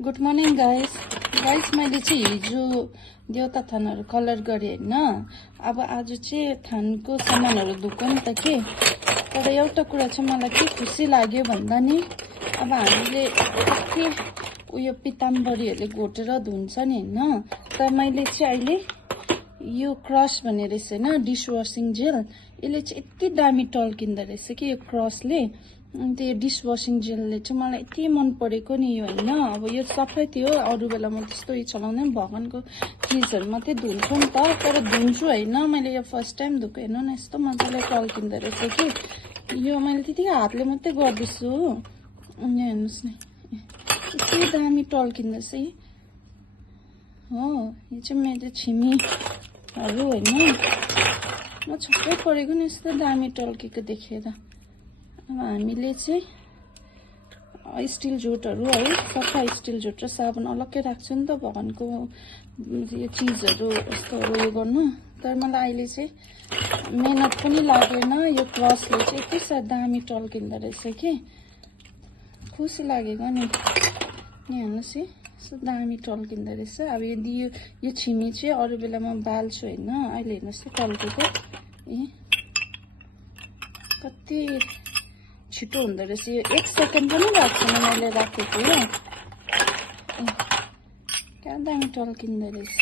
Good morning guys. मैले चाहिँ हिजो देउता थानहरू कलर गरेँ होइन। अब आज चाहिँ थानको सामानहरू धुको नि त के। तर एउटा कुरा चाहिँ मलाई के खुसी लाग्यो भन्दा नि अब हामीले के उयो पिताम्बरीहरूले घोटेर धुन्छ नि होइन। त मैले चाहिँ अहिले यो क्रस भन्ने रहेछ होइन डिसवासिङ जेल। यसले चाहिँ यति दामी टल्किँदो रहेछ कि यो क्रसले। त्यो डिसवासिङ जेलले चाहिँ मलाई यति मन परेको नि यो होइन। अब यो सफै थियो, अरू बेला म त्यस्तो चलाउँदैन, भगवानको चिजहरू मात्रै धुन्छु नि त। तर धुन्छु होइन, मैले यो फर्स्ट टाइम धुएको। हेर्नु न यस्तो मजाले टल्किँदो रहेछ कि यो। मैले त्यतिकै हातले मात्रै गर्दैछु हो। यहाँ हेर्नुहोस् न यति दामी टल्किँदो रहेछ हो। यो चाहिँ मेरो छिमीहरू होइन। म छक्कै परेको नि यस्तो दामी टल्केको देखेर। अब हामीले चाहिँ स्टिल झुटहरू है, सफा स्टिल झुट र साबुन अलग्गै राख्छु नि त भगवानको यो चिजहरू यस्तोहरू उयो गर्नु। तर मलाई अहिले चाहिँ मेहनत पनि लागेन। यो क्रसले चाहिँ यति साह्रो दामी टल्किँदो रहेछ कि खुसी लागेको नि। हेर्नुहोस् है यस्तो दामी टल्किँदो रहेछ। अब यदि यो छिमी चाहिँ अरू बेला म बाल्छु होइन, अहिले हेर्नुहोस् त टल्केको। कति छिटो हुँदो रहेछ यो। 1 सेकेन्ड पनि लाग्दैन मैले राखेको हो। क्या दामी टल्किँदो रहेछ।